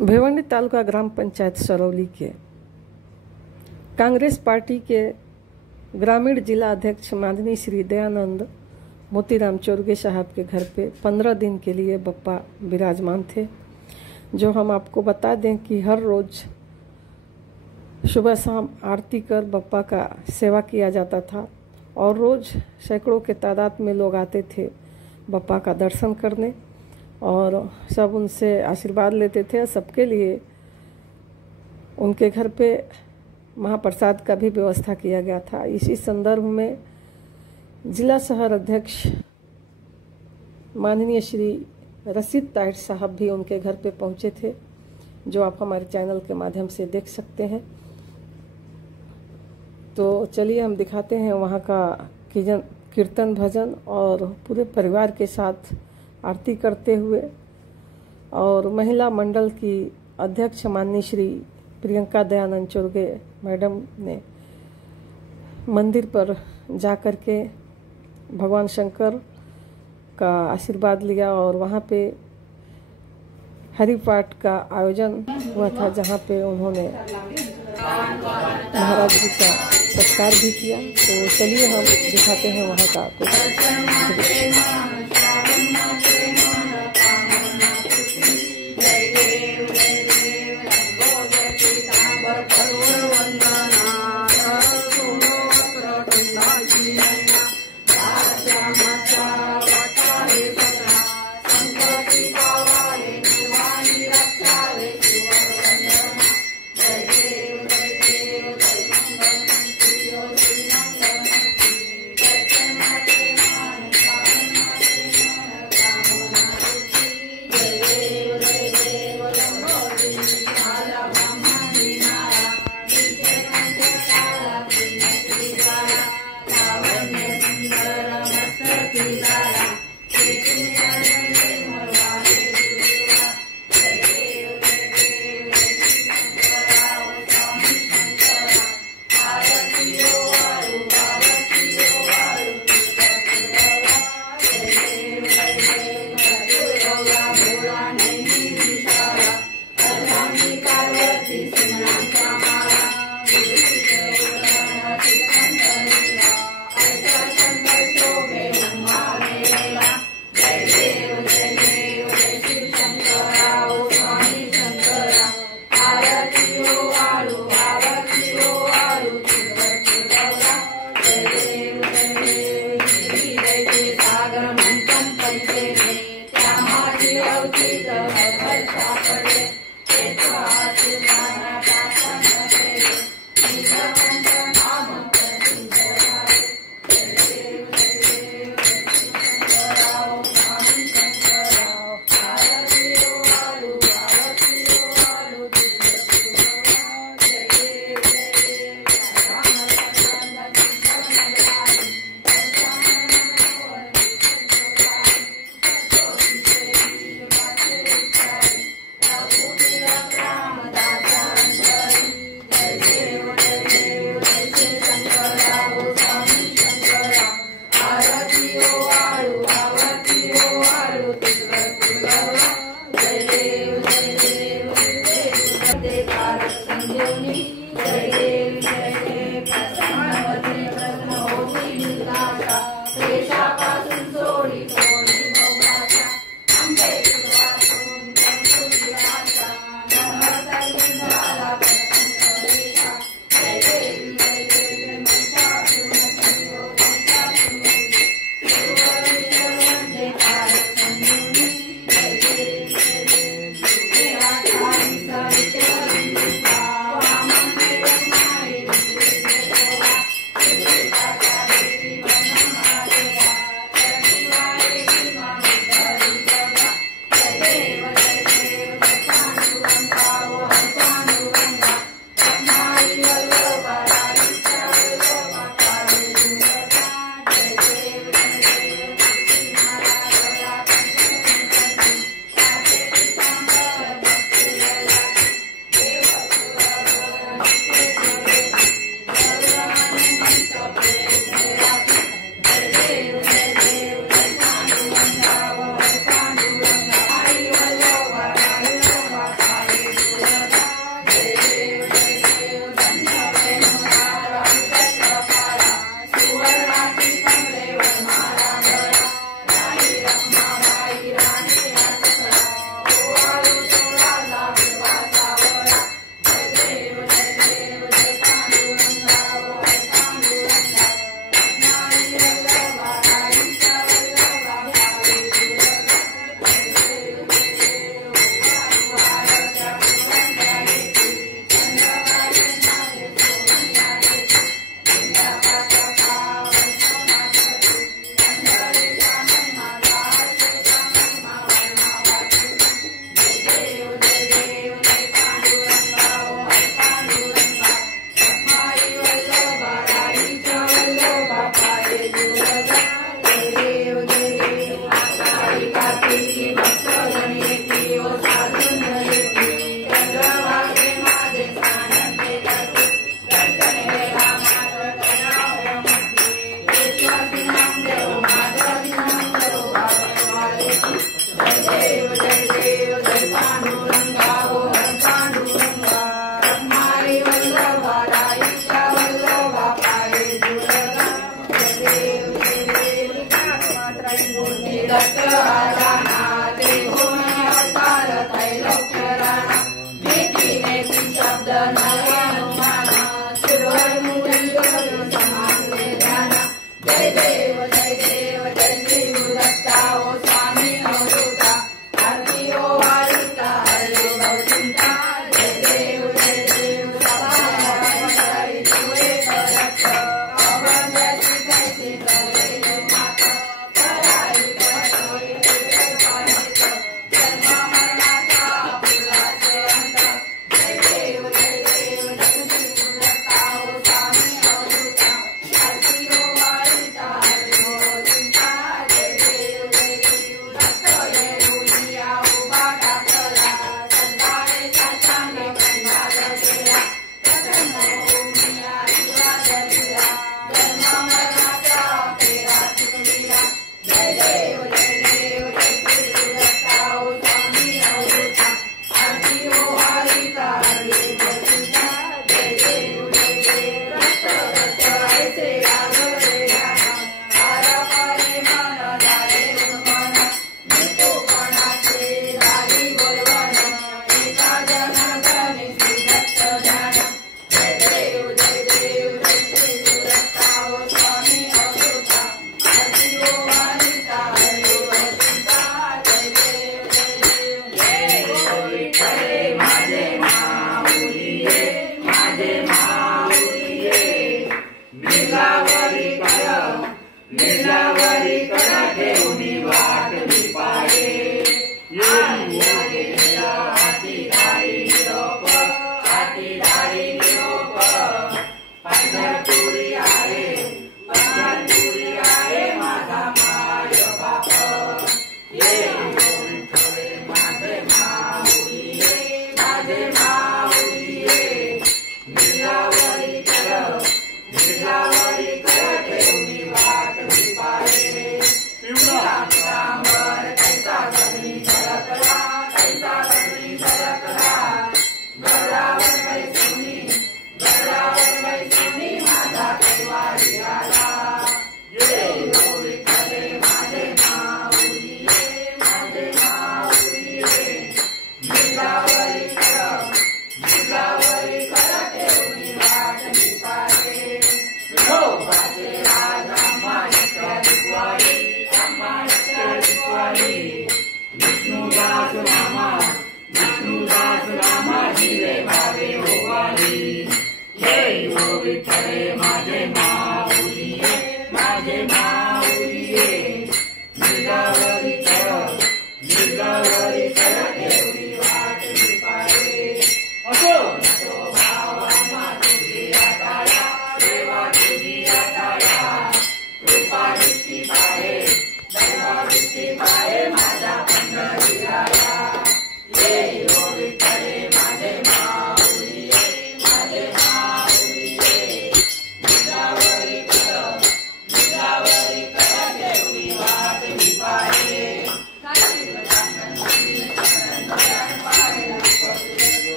भिवंडी तालुका ग्राम पंचायत सरौली के Congress party के ग्रामीण जिला अध्यक्ष माननीय श्री दयानंद मोतीराम चोरगे साहब के घर पे 15 दिन के लिए बप्पा विराजमान थे। जो हम आपको बता दें कि हर रोज सुबह शाम आरती कर बप्पा का सेवा किया जाता था और रोज सैकड़ों के तादाद में लोग आते थे बप्पा का दर्शन करने और सब उनसे आशीर्वाद लेते थे। सबके लिए उनके घर पे महाप्रसाद का भी व्यवस्था किया गया था। इसी संदर्भ में जिला शहर अध्यक्ष माननीय श्री रशीद ताहिर साहब भी उनके घर पे पहुंचे थे, जो आप हमारे चैनल के माध्यम से देख सकते हैं। तो चलिए हम दिखाते हैं वहाँ का कीर्तन भजन और पूरे परिवार के साथ आरती करते हुए। और महिला मंडल की अध्यक्ष माननीय श्री प्रियंका दयानंद चोरगे मैडम ने मंदिर पर जा कर के भगवान शंकर का आशीर्वाद लिया और वहाँ पे हरिपाठ का आयोजन हुआ था, जहाँ पे उन्होंने महाराज जी का सत्कार भी किया। तो चलिए हम दिखाते हैं वहाँ का कुछ।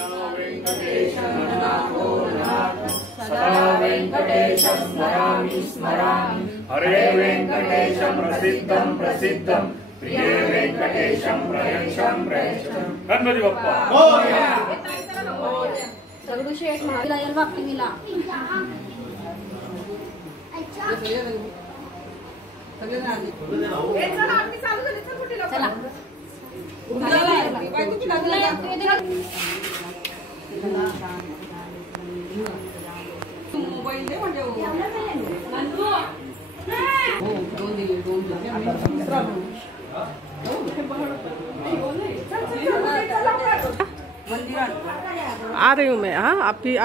Govinda स्मरामि स्मरामि हरे वेंकटेशं प्रसिद्धं प्रसिद्धं प्रिय वेंकटेशं प्रयच्छं प्रयच्छं गणपती बाप्पा मोरया दगडूशेठ महाराज बाप्पीला आ रही हूँ मैं। हाँ आप भी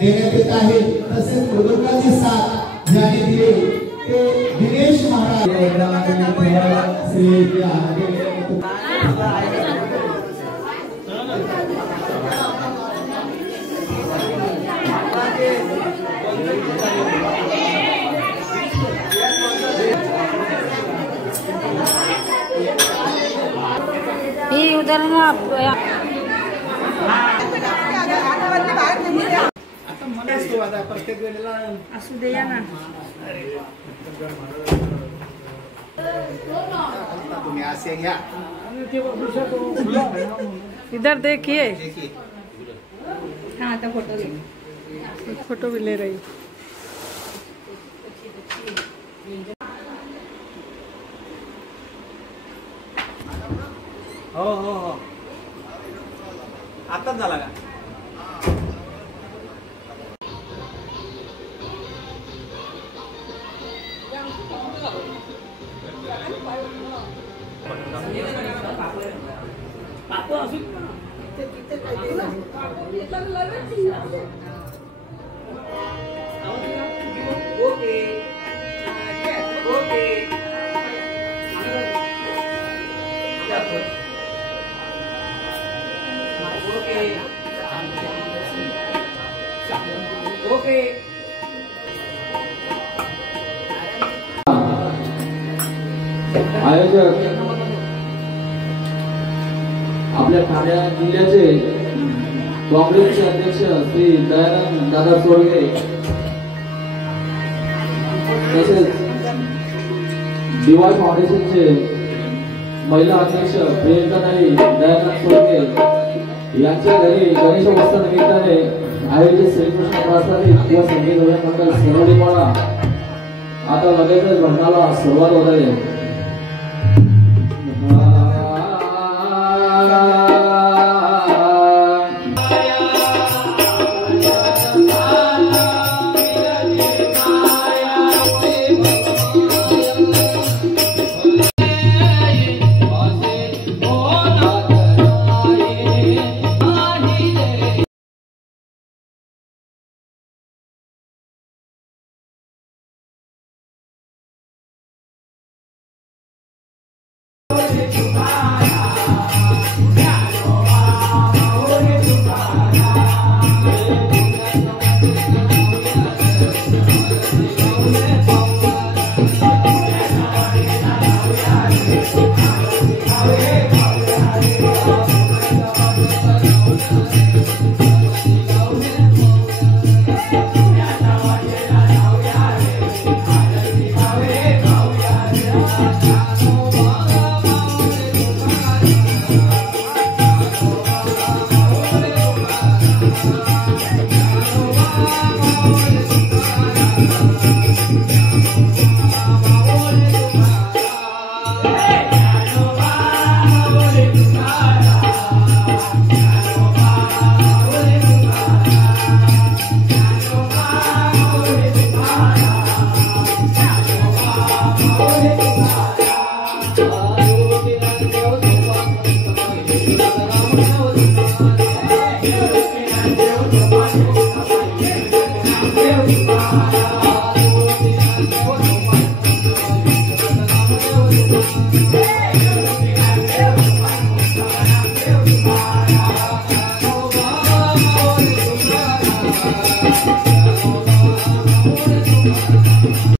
देण्यात येत आहे। तसेच प्रदोकाची साथ ज्याने दिले ते दिनेश महाराज श्री ही उदाहरण प्रत्येक वेळेला असू दे या ना। तुम्ही असे घ्या। इधर देखिए। हाँ तो फोटो भी ले रही। हो हो हो आताच झाला का? आयोजक आपल्या ठाणे जिल्ह्याचे काँग्रेसचे अध्यक्ष श्री दयानंद दादा सोळगे तसेच दिवाळ फाउंडेशनचे महिला अध्यक्ष प्रियंकाताई दयानंद सोडके यांच्या घरी गणेश उत्सवानिमित्ताने आयोजित श्रीकृष्ण प्रास्ताविक किंवा संगीत भजन मंडळ सरवडीपाडा आता लगेचच भजनाला सुरुवात होत आहे.